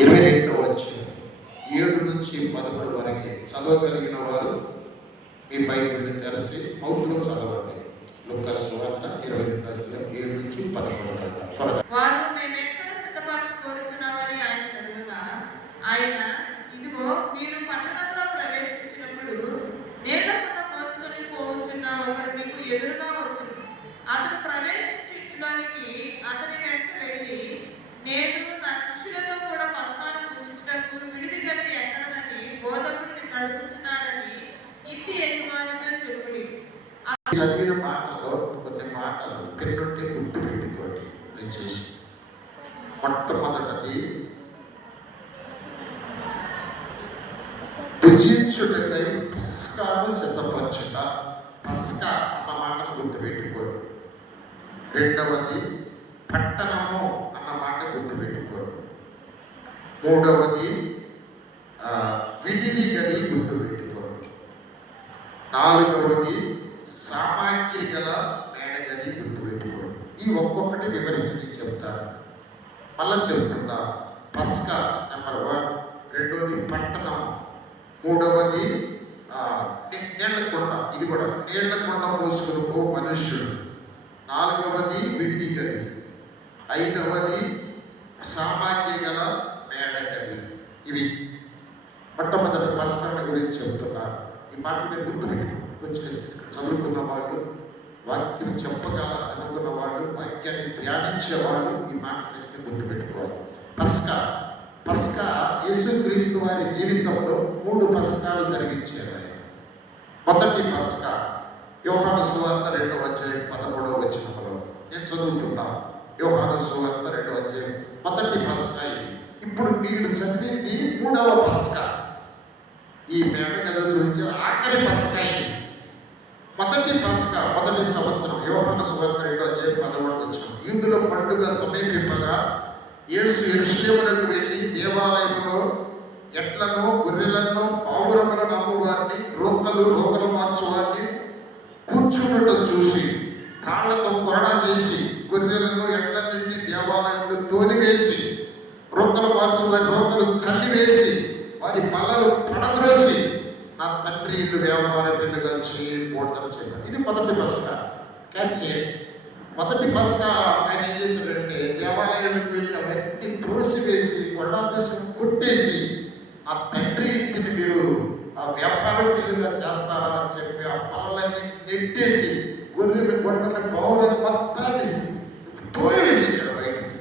22వ అధ్యాయం 7 నుంచి 13 వరకు చదవగలిగిన వారు మీ బైబిల్ని తెరిచి మౌత్లో చదవండి. లూకా సువార్త 22వ అధ్యాయం 7 నుంచి 13 దాకా. త్వరగా. వారు మేమెక్కడ సిద్ధపరచుకోరుచున్నామని ఆయన అడుగగా, ఆయన, ఇదిగో మీరు పట్టణంలో ప్రవేశించినప్పుడు నీళ్ల కుండ మోసుకొని పోవచ్చున్న ఒకడు మీకు ఎదురుగా వచ్చును. అతడు ప్రవేశించి ఇంటిలోనికి అతని వెంట వెళ్ళి, నేను నా శిష్యులతో కూడా పస్కాను పూజించుటకు విడిది గది ఎక్కడనని బోధకుడిని అడుగుచున్నాడని ఇంటి యజమానితో చెప్పుడి. చదివిన మాటల్లో కొన్ని మాటలు పెన్నుంటే గుర్తు పెట్టుకోండి దయచేసి. మొట్టమొదటిది, భుజించుటకై పస్కాను సిద్ధపరచుట. పస్కా అన్న మాటను గుర్తుపెట్టుకోండి. రెండవది, పట్టణము అన్న మాట గుర్తుపెట్టుకోండి. మూడవది, విడిది గది గుర్తుపెట్టుకోండి. నాలుగవది, సామాగ్రి గల మేడగది గుర్తుపెట్టుకోండి. ఈ ఒక్కొక్కటి వివరించి నేను చెప్తాను. మళ్ళా చెప్తున్నా. పస్కా నెంబర్ 1, రెండవది పట్టణం, మూడవది నీళ్లకొండ, ఇది కూడా నీళ్లకొండ మోసుకుని మనుష్యుడు, నాలుగవది విడిది గది, ఐదవది సామాగ్రి గల మేడగది. ఇవి మొట్టమొదటి పస్కా గురించి చెప్తున్నారు. ఈ మాట మీరు గుర్తుపెట్టుకోండి. కొంచెం చదువుకున్న వాళ్ళు, వాక్యం చెప్పగల అనుకున్న వాళ్ళు, వాక్యాన్ని ధ్యానించే వాళ్ళు ఈ మాట ఖచ్చితంగా గుర్తుపెట్టుకోవాలి. పస్కా యేసుక్రీస్తు వారి జీవితంలో 3 పస్కాలు జరిగించారు ఆయన. మొదటి పస్కా యోహాను సువార్త 2వ అధ్యాయం 13వ వచనంలో నేను చదువుతున్నా. యోహాను సువార్త 2వ అధ్యాయం మొదటి పస్కా ఇది. ఇప్పుడు మీరు చదివింది 3వ పస్కా. ఈ మేడగదుల గురించి ఆఖరి పస్కా ఇది. మొదటి పస్కా మొదటి సంవత్సరం యోహాను సువార్త 2వ అధ్యాయం 11వ వచనం. యూదుల పండుగ సమీపింపగా యేసు యెరూషలేమునకు వెళ్ళి దేవాలయంలో ఎట్లను, గొర్రెలను, పావురములను అమ్మువారిని, రోకలు మార్చువారిని కూర్చున్నట్టు చూసి కాళ్ళతో కొరడా చేసి గొర్రెలను ఎట్లన్నింటినీ దేవాలయంలో తోలివేసి రోకలు మార్చువారి రోకలు చల్లివేసి వారి బల్లలు పడద్రోసి నా తండ్రి ఇల్లు వ్యాపార ఇల్లుగా చేయకూడదని చెప్పారు. ఇది మొదటి పస్కా. క్యాచ్ చేయండి. మొదటి పస్కా ఆయన ఏం చేశాడంటే దేవాలయానికి వెళ్ళి అవన్నీ త్రోసివేసి కొరడా తీసుకుని కొట్టేసి ఆ తండ్రి ఇంటిని మీరు ఆ వ్యాపార ఇల్లుగా చేస్తారా అని చెప్పి ఆ పళ్ళన్నీ నెట్టేసి గొర్రెలు గొడ్డని పౌరులు మొత్తాన్ని తోలివేసేసాడు బయటికి.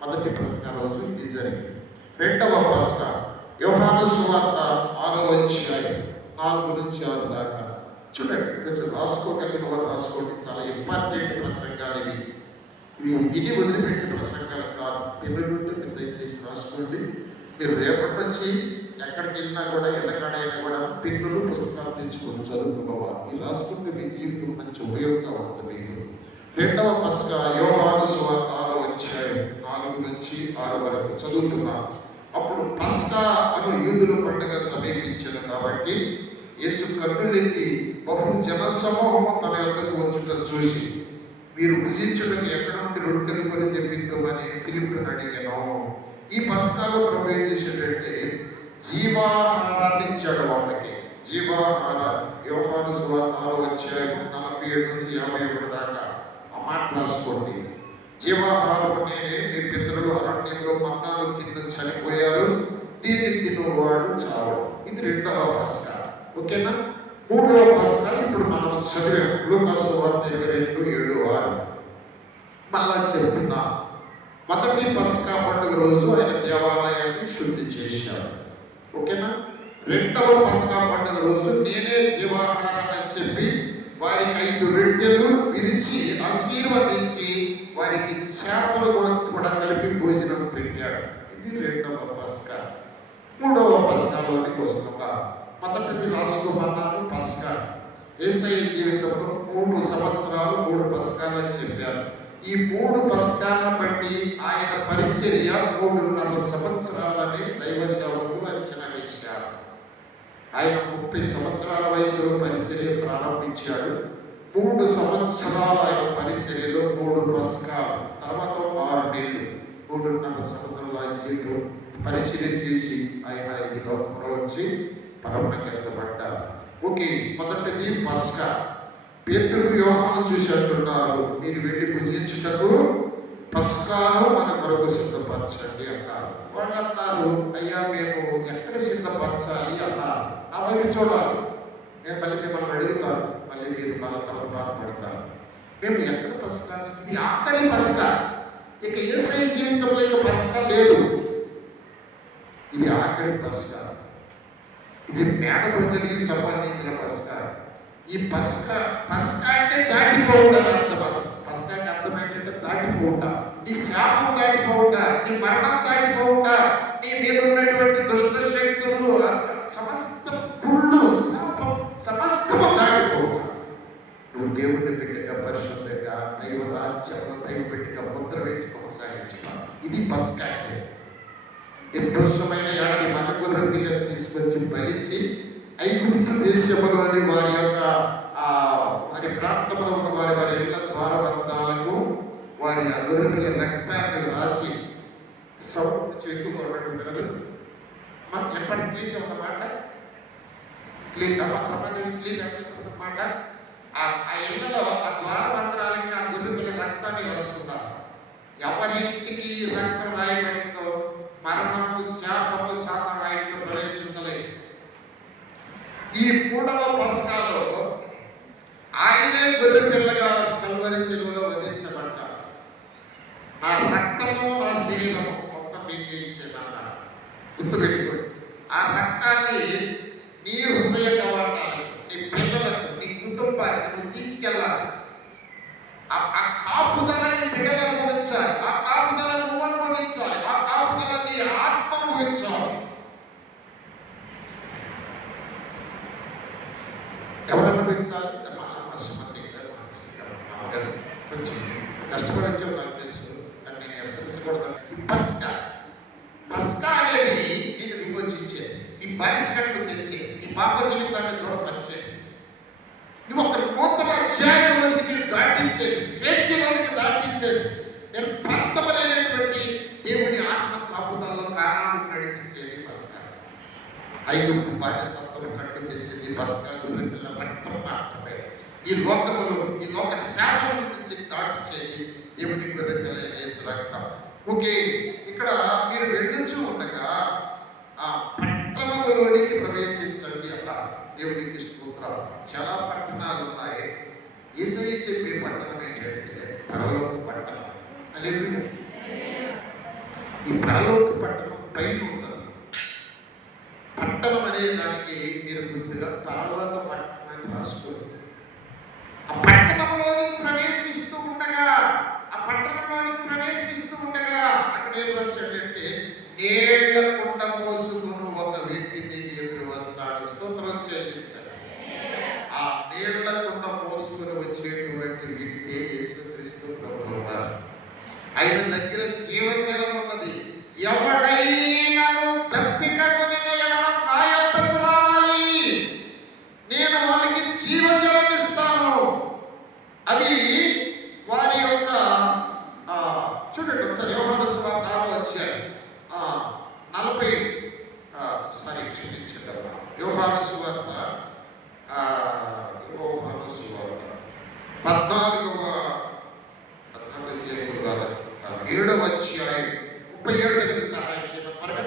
మొదటి పస్కా రోజు ఇది జరిగింది. రెండవ పస్కా యోహాను సువార్త 6వ అధ్యాయం 4 నుంచి 6 దాకా చూడండి. కొంచెం రాసుకోగలిగిన వారు రాసుకోండి. చాలా ఇంపార్టెంట్ ప్రసంగాలు ఇవి విని వదిలిపెట్టే ప్రసంగాలు కాదు. పెన్నులుంటే మీరు దయచేసి రాసుకోండి. మీరు రేపటి నుంచి ఎక్కడికి వెళ్ళినా కూడా ఎల్లకాడైనా కూడా పెన్నులు పుస్తకాలు తెచ్చుకొని చదువుకున్నవారు ఈ రాసుకుంటే మీ జీవితం మంచి ఉపయోగంగా ఉంటుంది మీకు. రెండవ పస్కా యోహాను సువార్త 6వ అధ్యాయం 4 నుంచి 6 వరకు చదువుతున్నాను. అప్పుడు పస్కా అను యూదుల పండుగ సమీపించను కాబట్టి యేసు కన్నులెత్తి బహు జన సమూహము తన యొద్దకు వచ్చుట చూసి, మీరు భుజించుటకు ఎక్కడ నుండి రొట్టెలు కొని తెప్పిద్దామని ఫిలిప్పుని అడిగాను. ఈ పస్కాలో ప్రభు ఏం చేశాడంటే జీవాహారాన్ని ఇచ్చాడు వాళ్ళకి. జీవాహారాన్ని యోహాను సువార్త 6వ అధ్యాయం 47 నుంచి 51 దాకా ఆ మాట రాసుకోండి. జీవాహారం నేనే, మీ పితరులు అరణ్యంలో మన్నాను తిని చనిపోయారు, దీన్ని తిన్నవాడు చావడు. ఇది రెండవ పస్కా. ఓకేనా? మూడవ పస్కా ఇప్పుడు మనం చదివాం. లూకా సువార్త 22:7-6. మళ్ళా చెప్తున్నా. మొదటి పస్కా పండుగ రోజు ఆయన దేవాలయాన్ని శుద్ధి చేశారు. ఓకేనా? రెండవ పస్కా పండుగ రోజు నేనే జీవాహారాన్ని చెప్పి వారికి 5 రొట్టెలు విరిచి ఆశీర్వదించి వారికి చేపలు కూడా కలిపి భోజనం పెట్టాడు. ఇది రెండవ పస్కా. మూడవ పస్కాలోనికి వస్తున్నా. మొదటిది రాసుకోమన్నాను పస్కా. యేసయ్య జీవితంలో 3 సంవత్సరాలు 3 పస్కాలని చెప్పారు. ఈ 3 పస్కాలను బట్టి ఆయన పరిచర్య 3.5 సంవత్సరాలని దైవ సేవకులు అంచనా వేశారు. ఆయన 30 సంవత్సరాల వయసులో పరిచర్య ప్రారంభించాడు. 3 సంవత్సరాలు ఆయన పరిచర్యలో 3 పస్కాలు, తర్వాత 6 నెలలు. 3.5 సంవత్సరాల ఆయన జీవితం పరిశీలన చేసి ఆయన ఈ లోకంలో వచ్చి పరమునకు ఎత్తబడ్డారు. ఓకే, మొదటిది పస్కా. పేతురు యోహాను చూసి అంటున్నారు, మీరు వెళ్ళి భుజించుటకు పస్కాను మన కొరకు సిద్ధపరచండి అన్నారు. వాళ్ళు అన్నారు, అయ్యా మేము ఎక్కడ సిద్ధపరచాలి అన్నారు. నా వైపు చూడాలి, నేను మళ్ళీ మిమ్మల్ని అడుగుతాను, మళ్ళీ మీరు మళ్ళీ తర్వాత బాధపడతారు. మేము ఎక్కడ పస్కా, ఇది ఆఖరి పస్కా, ఇక యేసయ్య జీవితంలో ఇక పస్కా లేదు, ఇది ఆఖరి పస్కా. ఇది మేడ దొంగదికి సంబంధించిన పస్కా. ఈ పస్కా అంటే దాటిపోవుట అర్థం. పస్కాకి అర్థం ఏంటంటే దాటిపోవుట, నీ శాపం దాటిపోవుట, నీ మరణం దాటిపోవుట, నీ మీద ఉన్నటువంటి దుష్ట శక్తులు, సమస్త పుళ్ళు, శాపం సమస్తము దాటిపోవుట. నువ్వు దేవుని బిడ్డగా, పరిశుద్ధంగా, దైవ రాజ్యంలో దైవ బిడ్డగా ముద్ర వేసి కొనసాగించున్నావు. ఇది పస్కా అంటే. నిర్దోషమైన ఏడాది మగ గొర్రె పిల్లని తీసుకొచ్చి బలిచి ఐగుప్తు దేశంలోని వారి యొక్క వారి ప్రాంతంలో ఉన్న వారి ఇళ్ల ద్వారబంధాలకు వారి ఆ గొర్రె పిల్ల రక్తాన్ని రాసి సౌండ్ ఎక్కువ ఉండదు. మనకి ఎప్పటి క్లీన్గా ఉన్నమాట, క్లీన్ అన్నమాట. ఆ ఇళ్లలో ఆ ద్వారబంధాలకి ఆ గొర్రె పిల్ల రక్తాన్ని రాసుకున్నారు. ఎవరింటికి రక్తం రాయబడిందో మరణము, శాపము, సాతాను ఆ ఇంట్లో ప్రవేశించలేదు. ఈ 3వ పస్కాలో ఆయనే గొర్రె పిల్లగా కల్వరి శిలువలో వధించబడ్డాడు. నా రక్తము, నా శరీరము మొత్తం మీకే ఇచ్చేదన్నాడు. గుర్తుపెట్టుకోండి, ఆ రక్తాన్ని నీ హృదయ కవాటాలకు, నీ పిల్లలకు, నీ కుటుంబానికి నువ్వు తీసుకెళ్ళాలి. ఆ కాపుదలాన్ని బిడ్డలు అనుభవించాలి, ఆ కాపుదలను నువ్వు అనుభవించాలి, ఆ కాపుదలాన్ని ఆత్మ అనుభవించాలి. ఎవరు అనుభవించాలి? కొంచెం కష్టపడి వచ్చావు నాకు తెలుసు, కానీ నేను హెచ్చరించకూడదు. పస్కా అనేది నిన్ను విమోచించేది, నీ బానిసకట్లు తెచ్చేది, నీ పాప జీవితాన్ని దూరపరిచేది, నువ్వు ఒక నూతన అధ్యాయంలోనికి నేను దాటించేది, స్వేచ్ఛలోనికి దాటించేది, నేను ప్రాప్తమైనటువంటి దేవుని ఆత్మ కాపుదల్లో కానానికి నడిపించేది పస్కా. ఐగుప్తు బానిసత్వం కట్లు తెచ్చేది పస్కా. గొర్రె పిల్ల రక్తం మాత్రమే ఈ లోకములో, ఈ లోక శాపం నుంచి దాటించేది దేవుని గొర్రె పిల్ల యేసు రక్తం. ఓకే, ఇక్కడ మీరు వెళ్ళొచ్చు ఉండగా ఆ పట్టణములోనికి ప్రవేశించండి అన్నారు. దేవునికి స్తోత్రం. చాలా పట్టణాలు ఉన్నాయి. యేసయ్య చెప్పే పట్టణం ఏంటంటే పరలోక పట్టణం. హల్లెలూయా. ఈ పరలోక పట్టణం పైన ఉంటుంది. పట్టణం అనే దానికి మీరు గుర్తుగా పరలోక పట్టణం అని రాసుకోండి. ఆ పట్టణంలోనికి ప్రవేశిస్తూ ఉండగా అక్కడ ఏం రాశాడంటే, నీళ్ల కుండ మోసుకుని ఒక వ్యక్తి నీకు ఎదురు వస్తాడు. స్తోత్రం చెల్లించాడు. ఆ నీళ్ల కుండ మోసుకుని వచ్చేటువంటి వ్యక్తి యేసుక్రీస్తు ప్రభువు వారు. ఆయన దగ్గర జీవజలం ఉన్నది. ఎవడైనా దప్పిక కొనిన ఎడల నా యొద్దకు రావాలి, నేను వాళ్ళకి జీవజలం ఇస్తాను. అవి వారి యొక్క చూడండి ఒకసారి యోహాను సువార్త 6వ అధ్యాయం 40 క్షమించండి, యోహాను సువార్త 7వ అధ్యాయం 37 దగ్గర సహాయం చేయడం త్వరగా.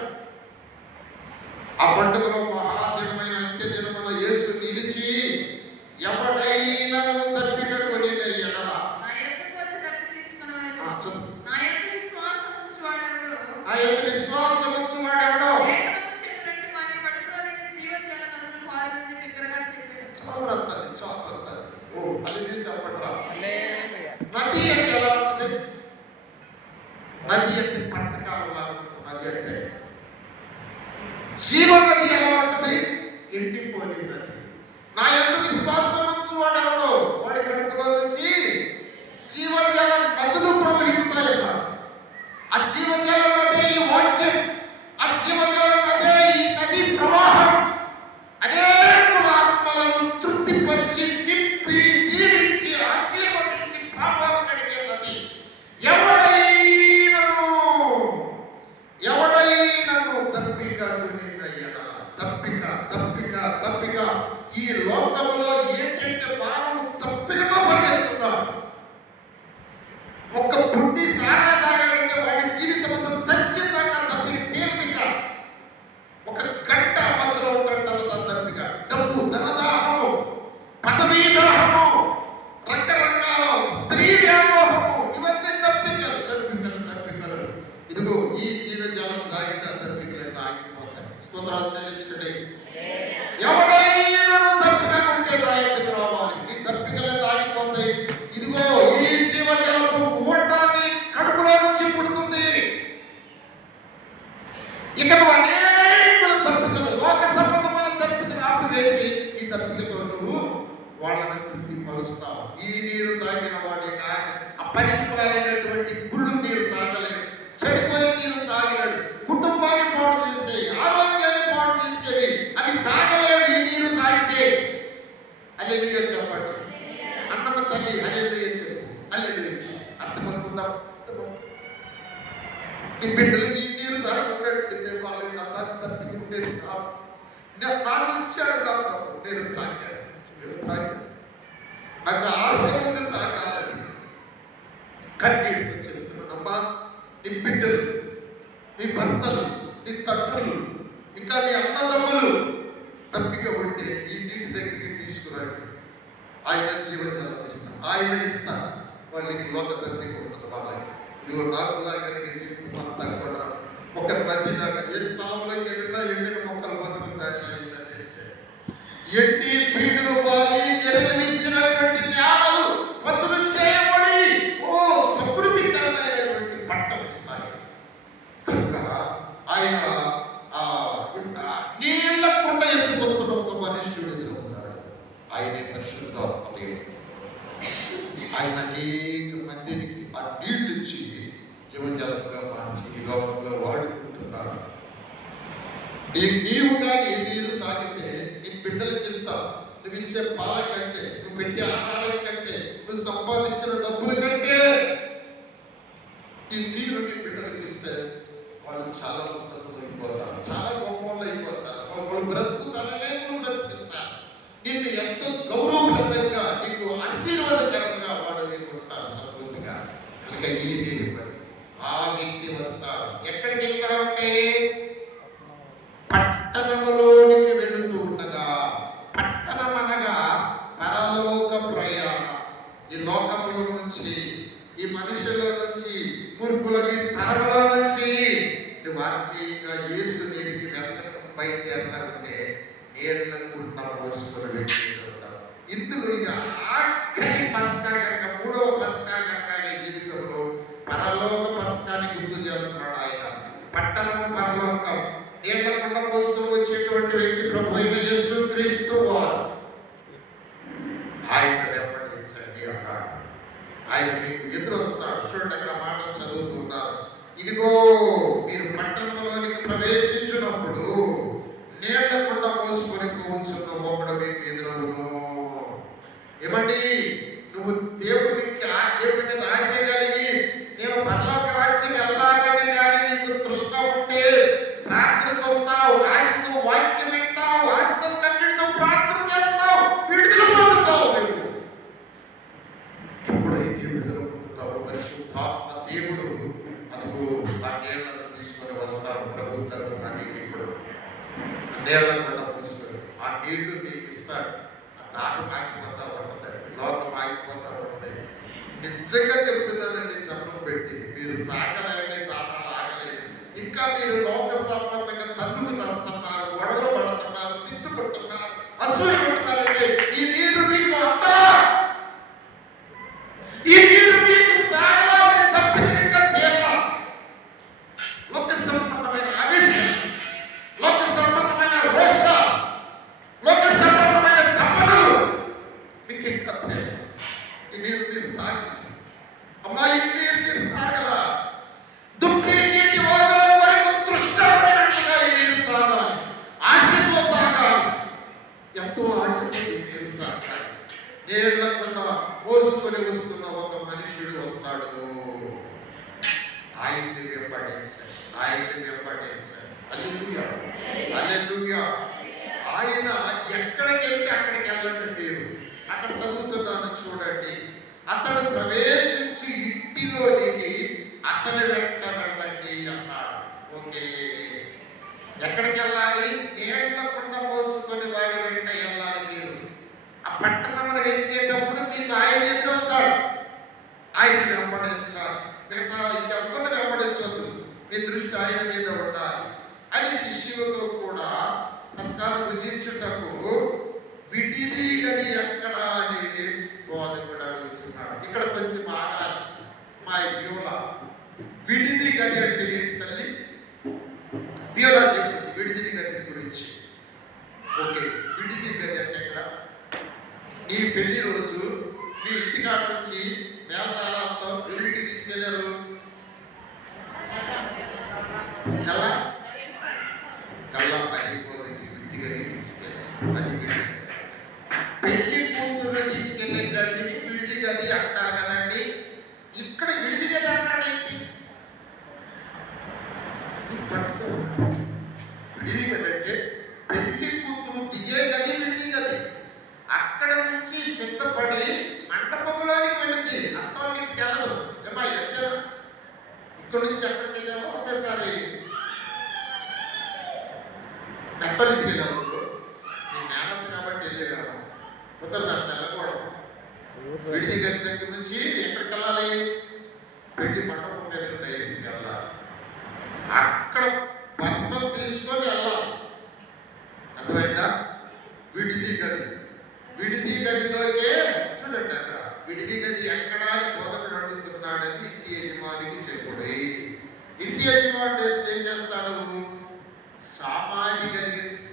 ఆ పండుగలో మహాదినమైన అంత్య దినమున యేసు నిలిచి, ఎవడైనా దప్పిక కొనిన ఎడల నా యొద్దకు వచ్చి దప్పి తీర్చుకొనువాడు, నా యొద్ద విశ్వాసం ఉంచువాడెవడో లేఖనము చెప్పినట్టు వారి కడుపులో నుండి జీవజల నదులు పారునని బిగ్గరగా చెప్పాడు. చాలు. అది చెప్పట్రా. నది అంటే ఎలా ఉంటుంది? నది అంటే పట్టకాలం లాగా ఉంటుంది. నది అంటే జీవనది ఎలా ఉంటుంది? ఎండిపోని నది. నా యందు విశ్వాసం ఉంచువాడెవడో వాడి కడుపులో నుంచి జీవజల నదులు ప్రవహిస్తాయన్నారు. ఆ జీవజల నదే ఈ వాక్యం, ఆ జీవజల నదే ఈ నది ప్రవాహం అనేకుల ఆత్మలను తృప్తిపరిచి, నింపి, దీవించి, ఆశీర్వదించి పాపాలు కడిగే నది. ఎవడైనను ఈ జీవజలం తాగితే ఆ దప్పికలన్నీ ఆగిపోతాయి. స్తోత్రాలు చెల్లించండి. ఎవడైనా దప్పిక ఉంటే నా ఎద్దుకు రావాలి, నీ దప్పికలన్నీ ఆగిపోతాయి. ఇదిగో ఈ జీవజలపు ఊటాన్ని కడుపులో నుంచి పుడుతుంది. ఇక నువ్వు అనేక దప్పికలు, లోక సంబంధమైన దప్పికలు ఆపివేసి ఈ దప్పికతో నువ్వు వాళ్ళని తృప్తి పరుస్తావు. ఈ నీరు తాగిన వాడే కానీ ఆ పనికి మారినటువంటి గుళ్ళు నీరు తాగలేడు, చెడిపోయిన నీరు తాగలేడు, కుటుంబాన్ని పాడు చేసేవి, ఆరోగ్యాన్ని పాడు చేసేవి అవి తాగలేడు. ఈ నీరు తాగితే హల్లెలూయా చెప్పండి. అన్నమ్మ తల్లి హల్లెలూయా చెప్పు, హల్లెలూయా చెప్పు. అర్థమవుతుందా? నీ బిడ్డలు ఈ నీరు తాగుతున్నట్లయితే వాళ్ళకి అందాన్ని తప్పించుకుంటేది కాదు. నాకు ఇచ్చాడు కాదు, నేను తాగాను, నేను తాగాను, నాకు ఆశ ఉంది తాగాలని. కన్నీటితో చెబుతున్నానమ్మా, నీ బిడ్డలు, నీ భర్తలు, నీ తండ్రులు, ఇంకా నీ అన్నదమ్ములు తప్పిక ఉంటే ఈ నీటి దగ్గరికి తీసుకురండి. ఆయన జీవజలం ఇస్తాను, ఆయన ఇస్తాను. వాళ్ళకి లోక తప్పిక ఉంటుంది. వాళ్ళకి ఇదిగో నాకులాగానే జీవితం అంతా కూడా ఒక నదిలాగా ఏ స్థలంలోకి వెళ్ళినా ఎండిన మొక్కలు బతుకుతాయని ఎండి పీడులు బారి నెరలు వేసినటువంటి నేలలు పదులు చేయబడి సమృద్ధికరమైనటువంటి పంటలు ఇస్తాయి. కనుక ఆయన నీళ్ల కొండ ఎత్తుకొస్తున్న ఒక మనుష్యుడు ఎదురు ఉన్నాడు. ఆయనే పరిశుద్ధాత్మ దేవుడు. ఆయన అనేక మందికి ఆ నీళ్లు ఇచ్చి జీవజలముగా మార్చి ఈ లోకంలో వాడుకుంటున్నాడు. నీవు కానీ నీరు తాగితే నీ బిడ్డలకి ఇస్తావు. నువ్వు ఇచ్చే పాల కంటే, నువ్వు పెట్టే ఆహారం కంటే, నువ్వు సంపాదించిన డబ్బుల కంటే ఈ నీరు నీ బిడ్డలకి ఇస్తే వాళ్ళు చాలా ఉన్నతులు అయిపోతారు, చాలా గొప్ప వాళ్ళు అయిపోతారు. వాళ్ళు బ్రతుకుతారనే నువ్వు బ్రతికిస్తారు. నిన్ను ఎంతో గౌరవప్రదంగా, నీకు ఆశీర్వాదకరంగా వాడు నీకు ఉంటారు సమృద్ధిగా. కనుక ఈ నీరు బట్టి ఆ వ్యక్తి వస్తాడు. ఎక్కడికి వెళ్తారంటే పట్టణంలోనికి వెళుతూ ఉండగా, పట్టణం అనగా పరలోక ప్రయాణం. ఈ లోకంలో నుంచి, ఈ మనుషుల నుంచి, మూర్ఖులకి తరములో నుంచి నువ్వు ఆత్మీయంగా యేసు నీరికి వెతకటం బయలుదేరుతారంటే నీళ్లకుండా మోసుకొని వెళ్తాం. ఇందులో ఇది ఆఖరి పస్కా కనుక, మూడవ పస్కా కనుక ఆయన జీవితంలో పరలోక పస్కాన్ని గుర్తు చేస్తున్నాడు. ఆయన పట్టణము పరలోకం, నీళ్లకుండా మోసుకొని వచ్చేటువంటి వ్యక్తి ప్రభు అయిన యేసుక్రీస్తు వారు. ఆయన వెంబడించండి అన్నాడు. ఆయన మీకు ఎదురొస్తాడు. చూడండి, అక్కడ మాటలు చదువుతున్నారు. ఇదిగో మీరు పట్టణంలోనికి ప్రవేశించినప్పుడు నీళ్లకుండా మోసుకొని పోవచ్చున్న ఒకడు మీకు ఎదురవును. ఏమండి, నువ్వు దేవుని మీద ఆశ కలిగి నేను పరలోక రాజ్యం వెళ్ళాలని కానీ నీకు తృష్ణ ఉంటే ప్రార్థనకు వస్తావు, ఆశతో వాక్యం వింటావు, ఆశతో కన్నీటితో ప్రార్థన చేస్తావు, విడుదల పొందుతావు. నువ్వు ఎప్పుడైతే విడుదల పొందుతావు, పరిశుద్ధాత్మ దేవుడు అదిగో ఆ నీళ్లను తీసుకొని వస్తాడు. ప్రభు తరపున నీకు ఇప్పుడు నీళ్లను కూడా పోసుకొని ఆ నీళ్లు నీకు ఇస్తాడు. ఆ దాహం ఆగిపోతా ఉంటుంది, లోకం ఆగిపోతా ఉంటుంది. నిజంగా చెప్తున్నానండి, దండం పెట్టి మీరు తాగలేక దాహాలు ఆగలేదు. ఇంకా మీరు లోక సంబంధంగా తన్నుకు చేస్తున్నారు, గొడవలు పడుతున్నారు, తిట్టుకుంటున్నారు, అసూయ పడుతున్నారంటే ఈ నీరు మీకు అంతా, ఈ నీరు మీకు తాగలాగే తప్పిక తేల. లోక సంబంధమైన ఆవేశం, లోక సంబంధమైన రోష, లోక సంబంధమైన తపను మీకు ఇంకా తేల. ఈ నీరు మీరు తాగల అమ్మా, ఈ నీరు మీరు తాగల. దుప్పి నీటి ఓదల వరకు తృష్ణపడినట్టుగా ఈ నీరు తాగాలి, ఆశతో తాగాలి, ఎంతో ఆశతో ఈ నీరు తాగాలి. నీళ్లకుండా మోసుకొని వస్తున్న ఒక మనుషుడు వస్తాడు. ఆయన్ని వెంబడించండి, ఆయన్ని వెంబడించండి. హల్లెలూయా, హల్లెలూయా. ఆయన ఎక్కడికి వెళ్తే అక్కడికి వెళ్ళండి. మీరు అక్కడ చదువుతున్నాను చూడండి. అతడు ప్రవేశించి ఇంటిలోనికి అతని వెంట వెళ్ళండి అన్నాడు. ఓకే, ఎక్కడికి వెళ్ళాలి? నీళ్లకుండా మోసుకొని వారి వెంట వెళ్ళాలి. మీరు ఆ పట్టణమును వెతికేటప్పుడు మీకు ఆయన ఎదురవుతాడు. ఆయన వెంబడించాలి. మిగతా ఇంకెవరిని వెంబడించొద్దు. మీ దృష్టి ఆయన మీద ఉండాలి అని శిష్యులతో కూడా పస్కాను భుజించుటకు విడిది గది ఎక్కడ అని బోధకుడు అడుగుతున్నాడు. ఇక్కడ కొంచెం ఆగాలి. మా బ్యూలా విడిది గది అంటే ఏంటి తల్లి? బ్యూలా చెప్పింది విడిది గది గురించి. ఓకే, విడిది గది అంటే ఇక్కడ నీ పెళ్లి రోజు మీ ఇంటికాడ నుంచి మేళతాళాలతో ఎవరింటికి తీసుకెళ్లారు? కల్లా అది విడిది గది తీసుకెళ్ళారు. అది విడిది. పెళ్లి కూతుర్ని తీసుకెళ్లే గదిని విడిది గది అంటారు కదండి. ఇక్కడ విడిది గది అంటాడేంటి? విడిది గది అంటే పెళ్లి కూతురు దిగే గది విడిది గది. అక్కడ నుంచి సిద్ధపడి మంటపంలోనికి వెళ్ళింది. అత్తవాళ్ళకి వెళ్ళదు. ఏమా ఎక్కడ ఇక్కడ నుంచి ఎక్కడికి వెళ్ళామో ఒకేసారి మెత్తలింటికి వెళ్ళాము. నీ మేనత్ కాబట్టి వెళ్ళేవాము. కుదరదు, వెళ్ళకూడదు. విడిది గది దగ్గర నుంచి ఎక్కడికి వెళ్ళాలి? పెళ్లి మండపం మీద ధైర్యంకి వెళ్ళాలి. అక్కడ భర్తను తీసుకొని వెళ్ళాలి. అర్థమైందా? విడిది గది. విడిది గదిలోకే చూడండి. అక్కడ విడిది గది ఎక్కడా అని బోధకుడు అడుగుతున్నాడని ఇంటి యజమానికి చెప్పుడు. ఇంటి యజమానుడు ఏం చేస్తాడు?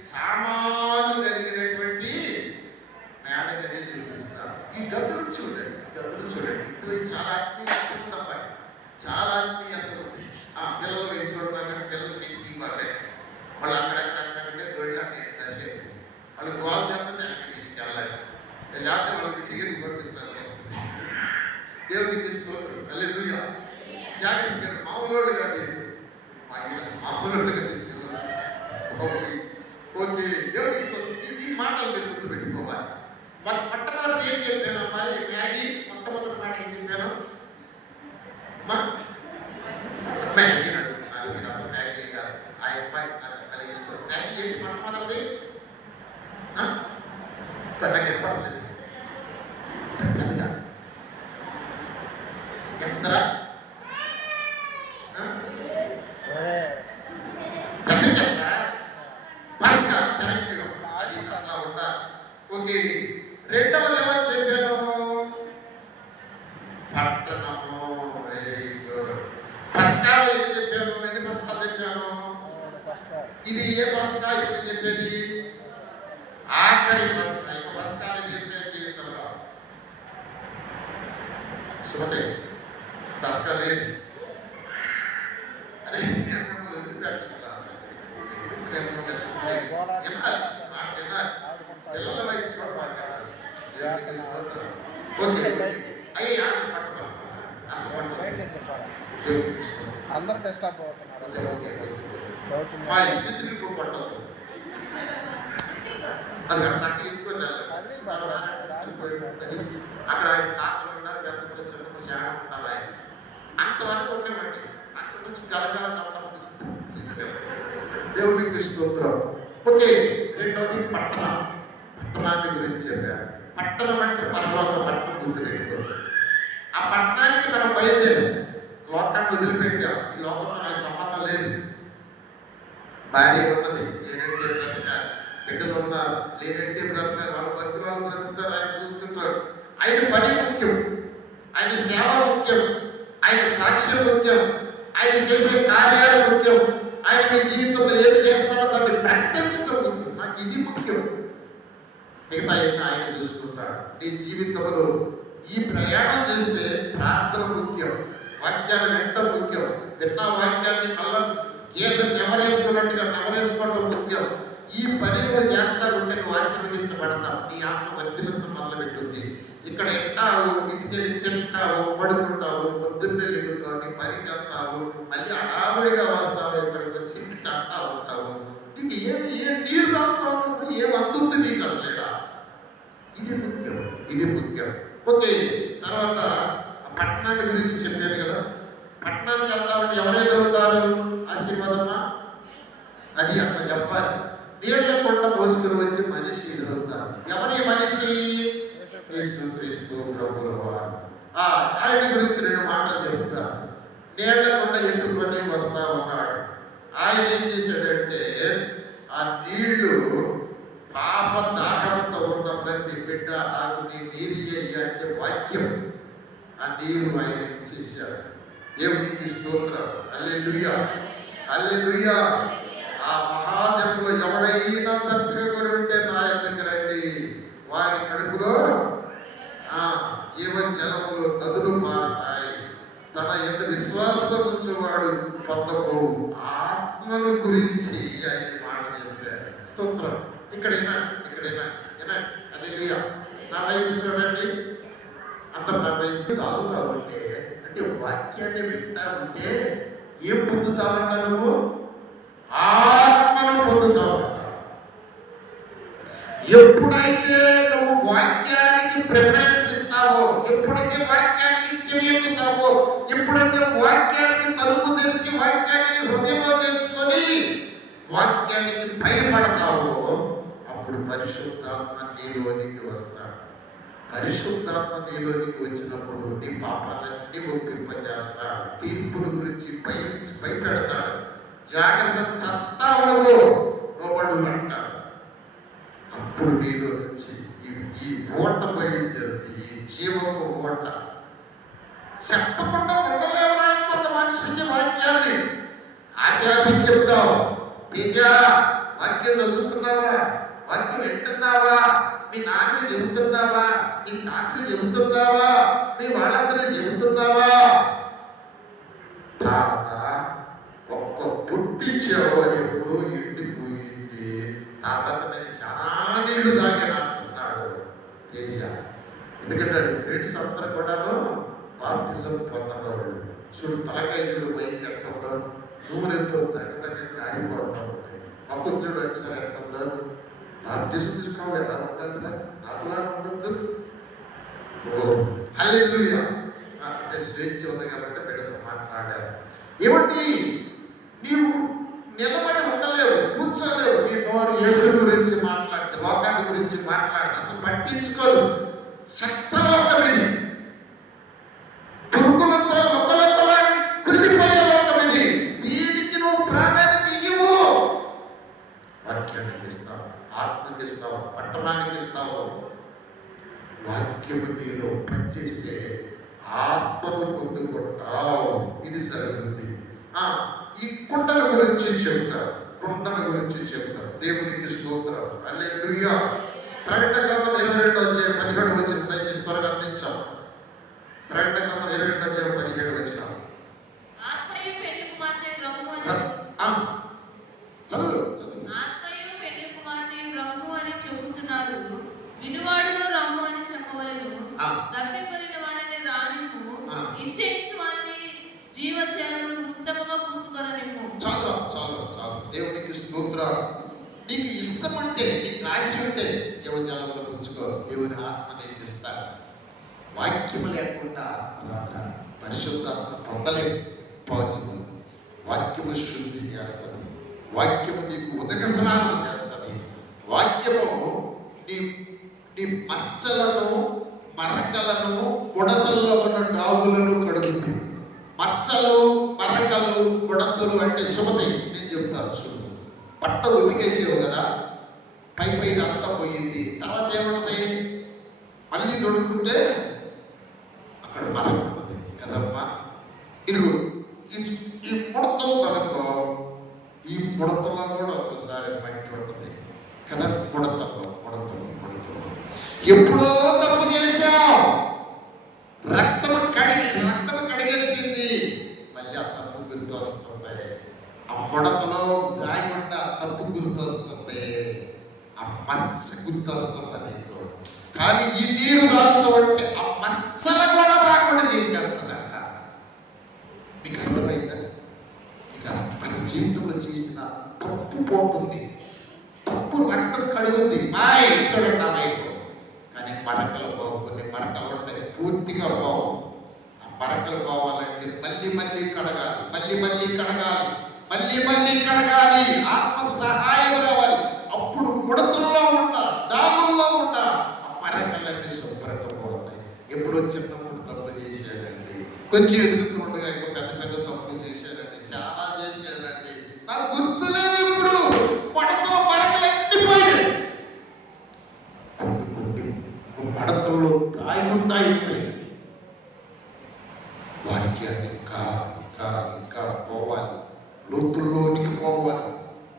సామాను కలిగినటువంటి మేడ గది చూపిస్తాడు. ఈ గదులు చూడండి, ఇంట్లో చాలా ఆత్మీయత ఉంది అబ్బాయి, చాలా ఆత్మీయత ఉంది. పిల్లలు వెళ్ళి చూడబాకండి, పిల్లలు శక్తి బాగండి. వాళ్ళు అక్కడక్కడంటే దొరికండి కాసేపు వాళ్ళు గోల్ చేస్తుంటే వెనక్కి తీసుకెళ్ళాలి. లేకపోతే వాళ్ళు ఇంటికి పంపించాల్సి వస్తుంది. దేవునికి స్తోత్రం. హల్లెలూయా. జాగ్రత్త. మామూలు వాళ్ళు కాదు, మామూలు వాళ్ళు కాదు. ఓకే, దేవునికి స్తోత్రం. ఈ మాటలు మీరు గుర్తు పెట్టుకోవాలి. మొట్టమొదటి ఏం చెప్పాను అమ్మాయి? మ్యాగీ. మొట్టమొదటి మాట ఏం చెప్పాను? మ్యాగీ అడుగుతున్నారు మీరు. అప్పుడు మ్యాగీ కాదు, ఆ అమ్మాయి నాకు కలిగి ఇష్టం. మ్యాగీ ఏంటి మొట్టమొదటిది? నాకు ఏర్పడుతుంది పెద్దగా ఎంత పెద్ద చెప్ప బస్గా. Thank you. అది అట్లా ఉండాలి. ఓకే, రెండవది ఏమని చెప్పాను? పట్టణము. Very good. పస్కాలు ఎన్ని చెప్పాను? ఎన్ని పస్కాలు చెప్పాను? ఇది ఏ పస్కా ఇప్పుడు చెప్పేది? ఆఖరి పస్కా. ఇక పస్కాలు చేసే జీవితంలో సుమతే పస్కా లేదు. అరే పిల్లల వైపు చూడబాకండి. ఓకే, అయ్యి ఆనంద పట్టడం అసలు అందరూ డిస్టర్బ్ అవుతున్నారు. మా స్థితిని కూడా పట్టదు. అది చక్క ఎత్తుకొని అక్కడ ఆయన తాతలు ఉన్నారు, పెద్ద పిల్లలు, చిన్న పిల్లలు చాలా ఉన్నారు. ఆయన అంతవరకు ఉండేవాటి. అక్కడ నుంచి గలగల తీసుకెళ్ళి దేవునికి స్తోత్రం. ఓకే, రెండవది పట్టణం. పట్టణాన్ని గురించి చెప్పారు. పట్టణం అంటే పరలోక పట్టణం గుర్తుపెట్టుకోండి. ఆ పట్టణానికి మనం బయలుదేరాం. లోకాన్ని వదిలిపెట్టాం. ఈ లోకంతో నాకు సంబంధం లేదు. భార్య ఉన్నది, లేనంటే బ్రతకాలి. బిడ్డలు ఉన్నారు, లేనంటే బ్రతకాలి. వాళ్ళ బతుకులు వాళ్ళు బ్రతుకుతారు. ఆయన చూసుకుంటాడు. ఆయన పని ముఖ్యం, ఆయన సేవ ముఖ్యం, ఆయన సాక్ష్యం ముఖ్యం, ఆయన చేసే కార్యాలు ముఖ్యం. ఆయన మీ జీవితంలో ఏం చేస్తాడో దాన్ని ప్రకటించడం ముఖ్యం. నాకు ఇది ముఖ్యం. మిగతా ఎన్ని ఆయన చూసుకుంటాడు. నీ జీవితంలో ఈ ప్రయాణం చేస్తే ప్రార్థన ముఖ్యం, వాక్యాన్ని వినటం ముఖ్యం. విన్న వాక్యాన్ని మళ్ళా గీత నెమరేసుకున్నట్టుగా నెమరేసుకోవడం ముఖ్యం. ఈ పని నువ్వు చేస్తా ఉంటే నువ్వు ఆశీర్వదించబడతావు. నీ ఆత్మ వర్ధిల్లుతూ మొదలుపెట్టుంది. ఇక్కడ ఎట్టావు, ఇంటికి వెళ్ళి తింటావు, పడుకుంటావు, పొద్దున్నే లెగుతావు, నీ పనికి వెళ్తావు, మళ్ళీ అడావుడిగా వస్తావు. ఇక్కడికి వచ్చి ఇంటి అంటా ఉంటావు. నీకు ఏం నీరు తాగుతావు, నువ్వు ఏం అందుతుంది నీకు అసలేడా? ఇది ముఖ్యం. ఓకే, తర్వాత పట్టణాన్ని గురించి చెప్పాను కదా. పట్టణానికి వెళ్తామంటే ఎవరు ఎదురవుతారు? ఆశీర్వాదమా? అది అక్కడ చెప్పాలి. నీళ్ల కొండ మోసుకుని వచ్చి మనిషి ఎదురవుతారు. ఎవరి మనిషి? యేసుక్రీస్తు ప్రభువుల వారు. ఆయన గురించి 2 మాటలు చెప్తాను. నీళ్ల కొండ ఎత్తుకొని వస్తా ఉన్నాడు. ఆయన ఏం చేశాడంటే ఆ నీళ్లు పాప దాహంతో ఉన్న ప్రతి బిడ్డ నాకు నీ నీరు అయ్యి అంటే వాక్యం, ఆ నీరు ఆయన ఇచ్చేశాడు. దేవునికి స్తోత్రం. హల్లెలూయా, హల్లెలూయా. ఆ మహాజనులు ఎవడైనా తప్పికొని ఉంటే నా యొద్దకు రండి, వారి కడుపులో జీవజలములు నదులు మారుతాయి. తన యందు విశ్వాసం ఉంచేవాడు పొందబోవు ఆత్మను గురించి ఆయన మాట చెప్పాడు. స్తోత్రం. ఇక్కడైనా హల్లెలూయా. నా వైపు చూడండి, అందరూ నా వైపు తాగుతా ఉంటే అంటే వాక్యాన్ని వింటా ఉంటే ఏం పొందుతావంట? నువ్వు ఆత్మను పొందుతావంట. ఎప్పుడైతే నువ్వు వాక్యానికి ప్రిఫరెన్స్ ఇస్తావో, ఎప్పుడైతే వాక్యానికి చెవియెక్కుతావో, ఎప్పుడైతే వాక్యానికి తలుపు తెరిచి వాక్యాన్ని హృదయంలో చేర్చుకొని వాక్యానికి భయపడతావో, అప్పుడు పరిశుద్ధాత్మ నీలోనికి వస్తాడు. పరిశుద్ధాత్మ నీలోనికి వచ్చినప్పుడు నీ పాపాలన్నీ ఒప్పింపజేస్తాడు. తీర్పుల గురించి భయపెడతాడు. జాగ్రత్త, చస్తావు నువ్వు లోబడు అంటాడు. అప్పుడు నీలో నుంచి ఈ ఓట బయలుదేరుతుంది. ఈ జీవపు ఓట చెప్పకుండా ఉండలేవరా కొంత మనిషికి వాక్యాన్ని ఆజ్ఞాపి చెప్తావు. నిజా వాక్యం చదువుతున్నావా? వాక్యం వింటున్నావా? మీ నాన్నకి చెబుతున్నావా? మీ తాతకి చెబుతున్నావా? మీ వాళ్ళందరూ చెబుతున్నావా? తాత ఒక్క పుట్టించావు, అది ఎప్పుడు ఎండిపోయింది. తాత నేను చాలా నీళ్లు తాగాను అంటున్నాడు తేజ. ఎందుకంటే ఫ్రెండ్స్ అందరూ కూడాను బాప్తిజం పొందనవాళ్ళు. చూడు తలకాయ చూడు పైకి ఎట్టుందో, నూనెతో దగ్గర కారిపోతా ఉంది. మకుంజుడు ఒకసారి ఎట్టుందో, బాప్తిజం తీసుకోవడం ఎలా ఉంటుందిరా? నాకులా ఉండద్దు. హల్లెలూయా. అంటే స్వేచ్ఛ ఉంది కాబట్టి బిడ్డతో మాట్లాడారు. ఏమంటే నీవు నిలబడి ఉండలేవు, కూర్చోలేవు. నీ నోరు యేసు గురించి మాట్లాడితే, లోకాన్ని గురించి మాట్లాడితే అసలు పట్టించుకోదు. చట్టలోకం ఇది, పురుగులతో లోకలతో కుళ్ళిపోయే లోకం ఇది. దీనికి నువ్వు ప్రాధాన్యత ఇవ్వు. వాక్యానికి ఇస్తావు, ఆత్మకి ఇస్తావు, పట్టణానికి ఇస్తావు. వాక్యము నీలో పనిచేస్తే ఆత్మను పొందుకుంటావు. ఇది జరుగుతుంది. ఈ కుండల గురించి చెప్తారు, కుండల గురించి చెప్తారు. దేవునికి స్తోత్రం. హల్లెలూయా. ప్రకటన గ్రంథం 22వ అధ్యాయం 17వ వచనం దయచేసి త్వరగా అందించాం. ప్రకటన గ్రంథం 22వ అధ్యాయం 17వ వచనం. ఆత్మయు పెళ్లి కుమార్తె రమ్ము అని చదువు. ఆత్మయు పెళ్లి కుమార్తె రమ్ము అని చెప్పుచున్నారు. వినువాడును రమ్ము అని చెప్పవలెను. తప్పికొనిన వారిని రానిమ్ము, ఇచ్చేయించు వారిని జీవజలములు ఉచితముగా పుచ్చుకొననిమ్ము. చాలు. దేవునికి స్తోత్రం. నీకు ఇష్టం అంటే, నీకు ఆశ ఉంటే జీవజాలంలో పుచ్చుకో. దేవుని ఆత్మ నీకు ఇస్తాడు. వాక్యము లేకుండా రాత్ర పరిశుద్ధాత్మ పొందలేవు. పాజిబుల్. వాక్యము శుద్ధి చేస్తుంది. వాక్యము నీకు ఉదక స్నానం చేస్తుంది. వాక్యము నీ మచ్చలను, మరకలను, బుడతల్లో ఉన్న డాగులను కడుగుతుంది. మచ్చలు, మరకలు, బుడతలు అంటే శుభతే. నేను చెప్తాను చూడు. బట్ట ఉతికేసేవు కదా, పై అంతా పోయింది. తర్వాత ఏముంటుంది? మళ్ళీ దొడుకుంటే అక్కడ మరక ఉంటుంది కదమ్మా. ఇదిగో ఈ ముడతలు కనుకో, ఈ ముడతలో కూడా ఒకసారి మట్టి ఉంటుంది కదా. ముడతలు ఎప్పుడో తప్పు చేశావు, రక్తము కడిగేసింది. మళ్ళీ ఆ తప్పు గుర్తు వస్తుంది. ఆ ముడతలో గాయమంట తప్పు గుర్తు వస్తుంది. ఆ మచ్చ గుర్తు వస్తుంది నీకు. కానీ ఈ నీరు తాగుతూ ఉంటే ఆ మచ్చలు కూడా రాకుండా చేసేస్తుందంట. మీకు అర్థమైందా? ఇక మన జీవితంలో చేసిన తప్పు పోతుంది. తప్పు రక్తం కడుగుంది. చూడండి నా వైపు. కానీ మరకలు పోవు. కొన్ని మరకలు ఉంటాయి, పూర్తిగా పోవు. ఆ మరకలు పోవాలంటే మళ్ళీ కడగాలి. ఆత్మ సహాయం రావాలి. అప్పుడు ముడతల్లో ఉంటా, దాగుల్లో ఉంటా, ఆ మరకలన్నీ శుభ్రంగా పోతాయి. ఎప్పుడో చిన్నప్పుడు తప్పు చేశానండి, కొంచెం ఎదుగుతూ ఉండగా ఇంకా పెద్ద తప్పులు చేశానండి, చాలా చేశానండి, నాకు గుర్తు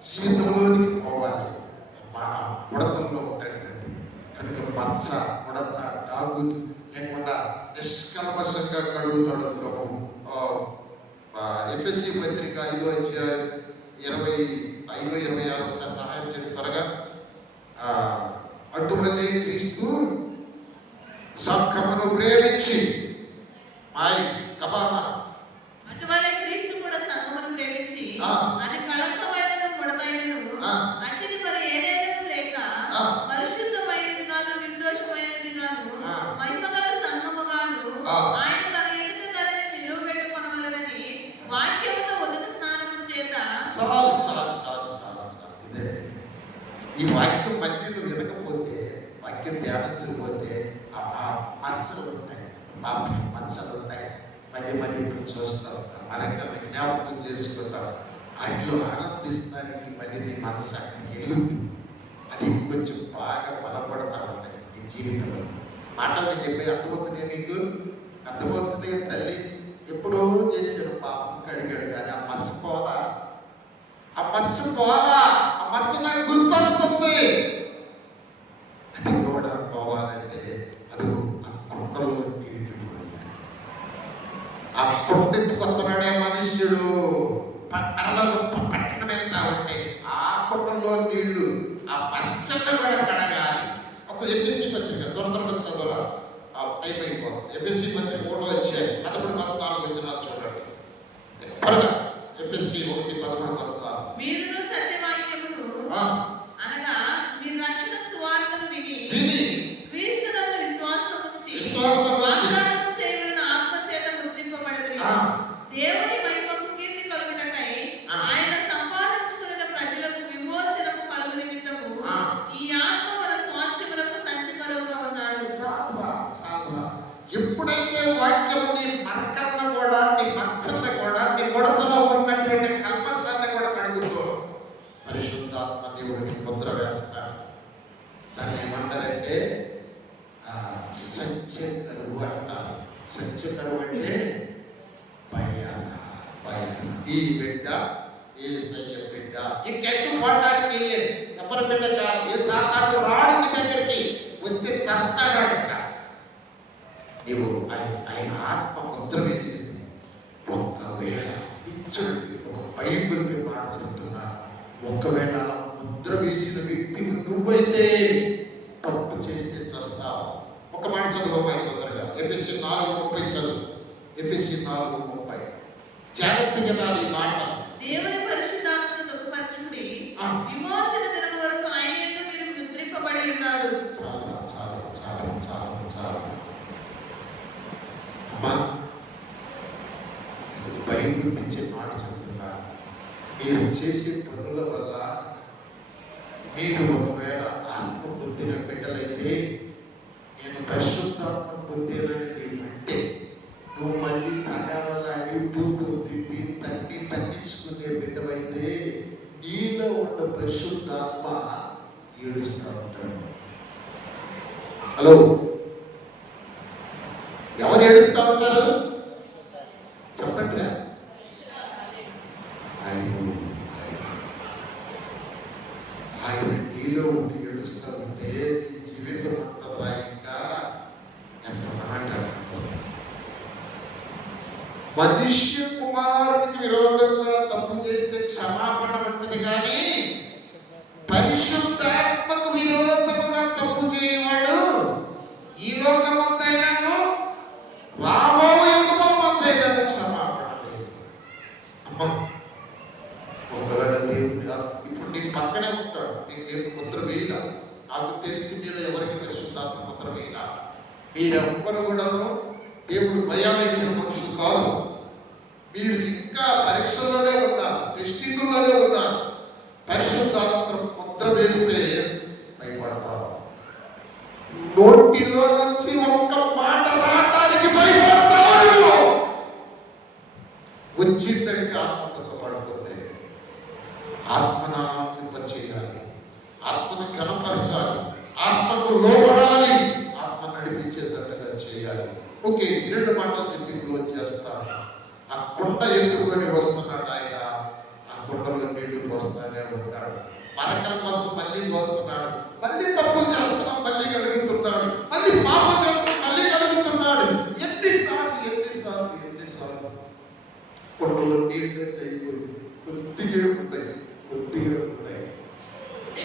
జీవితంలోనికి పోవాలి. మన ముడతల్లో ఉన్నటువంటి కనుక మత్స ముడత డాగు లేకుండా నిష్కల్మషంగా కడుగుతాడు ప్రభు. ఎఫెసీ పత్రిక 5వ అధ్యాయం 25-26 ఒకసారి సహాయం చేయండి త్వరగా. అటువల్లే క్రీస్తు సంఘమును ప్రేమించి అటువల్లే క్రీస్తు కూడా సంఘమును ప్రేమించి అది కళంకమైనను ముడతైనను అట్టిది మరి ఏదైనను లేక పరిశుద్ధమైనది గాను నిర్దోషమైనది గాను మహిమగల సంఘముగాను ఆయన తన ఎదుట దానిని నిలువబెట్టుకొనవలెనని వాక్యముతో ఉదక స్నానము చేత చాలు ఇదండి. ఈ వాక్యం మధ్య నువ్వు వినకపోతే, వాక్యం ధ్యానించకపోతే ఆ మచ్చలు ఉంటాయి, మచ్చలు ఉంటాయి. మళ్ళీ నువ్వు చూస్తావు, మరొకరిని జ్ఞాపకం చేసుకుంటావు. వాటిలో ఆనందిస్తానికి మళ్ళీ నీ మనసు అక్కడికి వెళ్ళుద్ది. అది కొంచెం బాగా బలపడతా ఉంటాయి నీ జీవితంలో. మాటలు చెప్పి అర్థమవుతున్నాయి, నీకు అర్థమవుతున్నాయి. తల్లి ఎప్పుడో చేశారు పాపం, కడిగాడు కానీ ఆ మచ్చ పోదా, ఆ మచ్చ నాకు గుర్తొస్తుంది. అది కూడా పోవాలంటే అది ఆ కుండలో నీళ్లు పోయాలి. ఆ కొండెత్తుకొస్తున్నాడే మనుష్యుడు పట్టణం వెళ్తా ఉంటే ఆ కుండలో నీళ్లు ఆ మచ్చను కూడా కడగాలి. ఒక ఎఫ్ఎస్సి పత్రిక త్వరగా చదవరా, అయిపోయింది. ఎఫ్ఎస్సి పత్రిక 1వ అధ్యాయం 13-14 వచనాలు చూడండి త్వరగా. ఎఫ్ఎస్సి 1:13-14. మీరును సత్యవాక్యమును అనగా మీరు రక్షణ సువార్తను విని క్రీస్తునందు విశ్వాసం ఉంచి వాగ్దానము చేయబడిన ఆత్మ చేత గుర్తింపబడితిరి. దేవుని మహిమకు కీర్తి కలుగుటకై ఆయన సంపాదించుకున్న ప్రజలకు విమోచనము కలుగు నిమిత్తము ఈ ఆత్మ మన స్వాస్థ్యములకు సంచికరువుగా ఉన్నాడు. ఎప్పుడైతే వాక్యం నీ మరకలను కూడా, నీ మత్సలను కూడా, నీ ముడతలో ఉన్నటువంటి కల్మషాన్ని కూడా కడుగుతూ పరిశుద్ధాత్మ దేవుడికి ముద్ర వేస్తాడు. దాన్ని ఏమంటారంటే సంచకరువు అంటారు. సంచకరువు అంటే భయాన. ఈ బిడ్డ యేసయ్య బిడ్డ, ఇంకెట్టు పోవటానికి వెళ్ళే ఎవరి బిడ్డ కాదు. ఏ సాతాను రాడు నీ దగ్గరికి, వస్తే చస్తాడు. నీవు ఆయన ఆత్మ ముద్ర వేసింది. ఒక్కవేళ ఇచ్చండి, ఒక బైబిల్ మాట చెప్తున్నాను, ఒకవేళ ముద్ర వేసిన వ్యక్తిని నువ్వైతే తప్పు చేస్తే చస్తావు. ఒక మాట చదువు తొందరగా. ఎఫెసీ 4:30 చదువు. ఎఫెసీ 4:30 జాగ్రత్తగా నాది ఈ మాట. దేవుని పరిశుద్ధాత్మను దుఃఖపరచండి, విమోచన దినం వరకు ఆయన యందు మీరు ముద్రింపబడి ఉన్నారు. చాలా అమ్మా, బైబిల్ ఇచ్చే మాట చెప్తున్నాను. మీరు చేసే పనుల వల్ల మీరు ఒకవేళ ఆత్మ పొందిన బిడ్డలైతే, నేను పరిశుద్ధాత్మ పొందేనని నీవంటే, నువ్వు మళ్ళీ తగాదలాడి బూతు తిట్టి తన్నించుకునే బిడ్డవైతే నీలో ఉన్న పరిశుద్ధాత్మ ఏడుస్తూ ఉంటాడు. హలో, ఎవరు ఏడుస్తూ ఉంటారు చెప్పండి. ఆయన నీలో ఉండి ఏడుస్తూ ఉంటే నీ జీవితం ఉంటుందిరా. ఇంకా ఎంతమంటాడు, మనుష్య కుమారునికి విరోధంగా తప్పు చేస్తే క్షమాపణ ఉంటుంది, కానీ పరిశుద్ధాత్మకు విరోధముగా తప్పు చేయవాడు ఈ లోకమంతైనను రాబోయే యుగమంతైనను క్షమాపణ లేదు. అమ్మా, ఒకవేళ దేవుడి ఇప్పుడు నీ పక్కనే ఉంటాడు, నీకు ముద్ర వేయలా. నాకు తెలిసి మీలో ఎవరికి పరిశుద్ధాత్మ ముద్ర వేయలా. మీరెవ్వరు కూడా దేవుడు భయాన్ని ఇచ్చిన మనుషులు కాదు. మీరు ఇంకా పరీక్షల్లోనే ఉన్నారు, టెస్టింగ్లోనే ఉన్నారు. పరిశుద్ధాత్మ ముద్ర వేస్తే భయపడతారు. నోటిలో నుంచి ఒక్క మాట రావడానికి భయపడతారు. వచ్చిందంటే ఆత్మతో పడుతుంది. ఆత్మను ఆనందింపచేయాలి, ఆత్మను కనపరచాలి, ఆత్మకు లోబడాలి, ఆత్మ నడిపించేటట్టుగా చేయాలి. ఓకే, 2 మాటలు చెప్పి క్లోజ్ చేస్తాను. ఆ కుండ ఎత్తుకొని వస్తున్నాడు ఆయన. ఆ కుండలో నీళ్లు పోస్తానే ఉంటాడు. మరకల కోసం మళ్ళీ పోస్తున్నాడు. మళ్ళీ తప్పులు చేస్తున్నాం, మళ్ళీ కడుగుతున్నాడు. మళ్ళీ పాపం చేస్తున్నాం, మళ్ళీ కడుగుతున్నాడు. ఎన్నిసార్లు కొండలో నీళ్ళు అయిపోయింది. కొద్దిగా ఉంటాయి.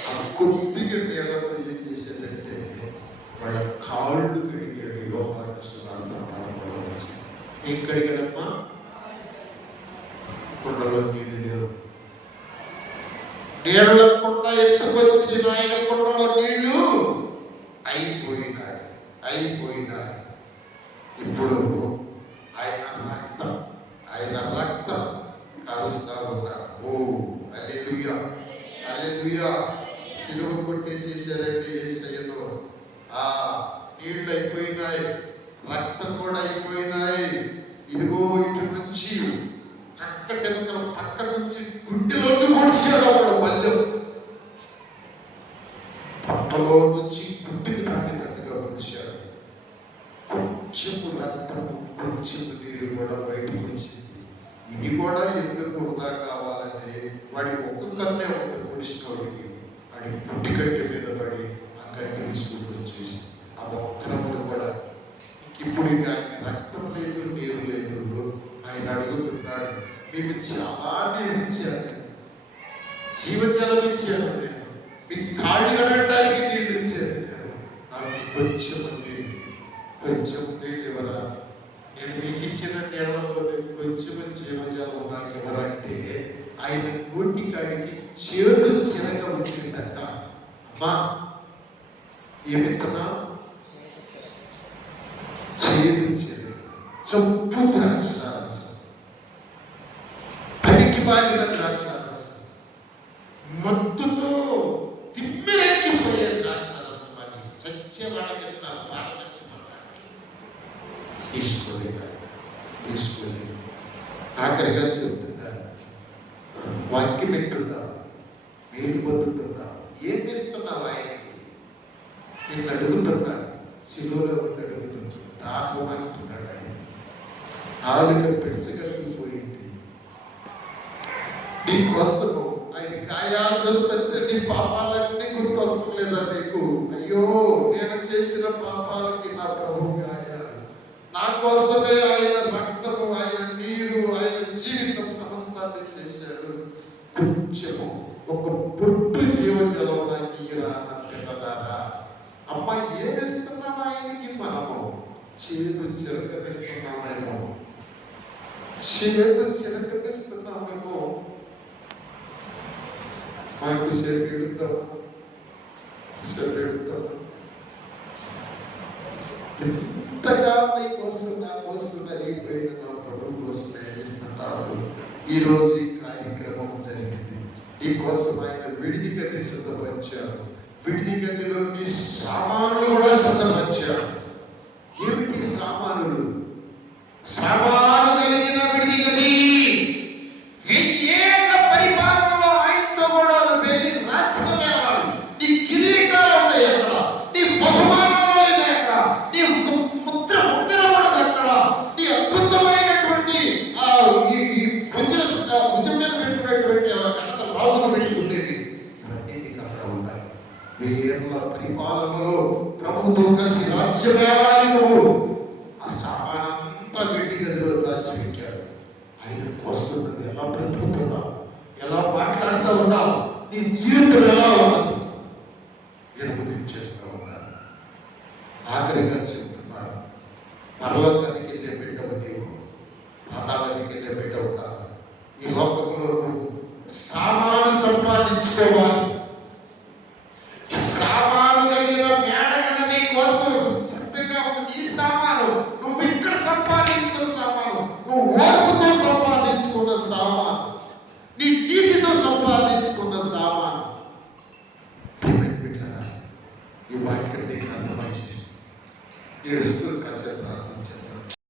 ఆ కొద్దిగా నీళ్లతో ఏం చేశాడంటే వాళ్ళ కాళ్ళు కడిగాడు. యోహాను సువార్త 11 ఏం కడిగాడమ్మా? కొండలో నీళ్లు లేవు. నీళ్ళ కుండ ఎత్తుకొచ్చి ఆయన కొండలో నీళ్లు అయిపోయినాయి. ఇప్పుడు ఆయన రక్తం కారుస్తా ఉన్నాడు. ఓ హల్లెలూయా. సిలువ కొట్టేసేసారండి యేసయ్యలో. నీళ్లు అయిపోయినాయి, రక్తం కూడా అయిపోయినాయి. ఇదిగో ఇటు నుంచి పక్క నుంచి గుడ్డిలోకి పొడిచాడు అక్కడ పల్లెం. పొట్టలో నుంచి గుడ్డికి తాగేటట్టుగా పొడిచాడు. కొంచెము రక్తము, కొంచెము నీరు కూడా బయటకు వచ్చింది. ఇది కూడా ఎందుకు వృధా కావాలని వాడికి ఒక్క కన్నే ఉంటే పొడిచినోడికి వాడి గుడ్డి కట్టె మీద పడి ఆ కట్టెని సూడు వచ్చేసి ఆ ఒక్కన మీద కూడా ఇప్పుడు ఇక ఆయన రక్తం లేదు, నీరు లేదు. ఆయన అడుగుతున్నాడు, మీకు చాలా నీరు ఇచ్చాను, జీవజలం ఇచ్చాను, నేను మీకు కాళ్ళు కడగడానికి నీళ్ళు ఇచ్చాను, నాకు కొంచెం నీళ్ళు ఇవ్వరా? నేను మీకు ఇచ్చిన నీళ్ళలో కొంచెం జీవజలం నాకు ఎవరంటే ఆయన నోటి కాడికి చేదు చిరగ వచ్చిందట. అమ్మా ఏమిత్తనా? చేదు చిరగ, చప్పు ద్రాక్షారసం, పనికి బాగిన ద్రాక్షారసం, మత్తుతో తిమ్మిరెక్కిపోయే ద్రాక్షారసం. అది చచ్చే వాళ్ళకి బాధపరిచిపోవడానికి తీసుకోలేదు. ఆఖరిగా చెబుతున్నాను, వాక్యం వింటున్నావు, నేను పొందుతున్నావు, ఏం ఇస్తున్నావు ఆయనకి? నిన్ను అడుగుతున్నాడు, శిలువలో ఉండి అడుగుతున్నాడు, దాహం అంటున్నాడు. ఆయన నాలుక పెంచగలిగిపోయింది నీ కోసము. ఆయన గాయాలు చూస్తుంటే నీ పాపాలన్నీ గుర్తొస్తాం లేదా నీకు? అయ్యో, నేను చేసిన పాపాలకి నా ప్రభు గాయాలు, నా కోసమే ఆయన రక్తము, ఆయన నీరు, ఆయన జీవితం సమస్తాన్ని చేశాడు. కొంచెము ఒక పుట్టు జీవజలం నాకు ఇయ్యరా అంటున్నారా? అమ్మ ఏమిస్తున్నాం ఆయనకి? మనము చేదు చిరకనిస్తున్నామేమో. మాకు సేపెడుతాము. ఎంతగా నీ కోసం, నా కోసం నలిగిపోయిన నా ప్రభు కోసం ఏం ఇస్తున్నాడు? ఈరోజు ఈ కార్యక్రమం జరిగింది. నీ కోసం ఆయన విడిది గది సిద్ధపరిచాడు. విడిది గదిలో నీ సామానులు కూడా సిద్ధపరిచాడు. ఏమిటి సామానులు? సామాను కలిగిన విడిది గది. 1000 ఏళ్ల పరిపాలనలో ఆయనతో కూడా వెళ్ళి రాజ్యమేవాడు. నీ కిరీటాలు ఉన్నాయి అక్కడ, నీ బహుమానాలు ఉన్నాయి అక్కడ, నీ ముద్ర ఉంగరం ఉన్నది అక్కడ, నీ అద్భుతమైనటువంటి భుజం మీద పెట్టుకునేటువంటి కన్నత రాజులు పెట్టుకునేవి ఇవన్నిటికీ అక్కడ ఉన్నాయి. 1000 ఏళ్ల పరిపాలనలో ప్రభుతో కలిసి రాజ్యమేవాలి నువ్వు. ఆ సామానంతా గడ్డి గదిలో దాచిపెట్టాడు. ఆయన కోసం నువ్వు ఎలా బ్రతుకుతున్నావు, ఎలా మాట్లాడుతూ ఉన్నావు, నీ జీవితం ఎలా ఉన్నది, నేను గురించేస్తూ ఉన్నాను. ఆఖరిగా చెప్తున్నాను, పరలోకానికి వెళ్ళే బిడ్డవు నీవు, పాతాళానికి వెళ్ళే బిడ్డవు కాదు. ఈ లోకంలో నువ్వు సామాను సంపాదించుకోవాలి. సామాను కలిగిన మేడ కదా నీ కోసం సిద్ధంగా ఉంది. నీ సామాను నువ్వు ఇక్కడ సంపాదించుకున్న సామాను, నువ్వు ఓర్పుతో సంపాదించుకున్న సామాను, నీ నీతితో సంపాదించుకున్న సామాను. బిడ్డలారా, ఈ వాక్యం నీకు అర్థమైంది. 7 కాసేపు ప్రార్థించాను.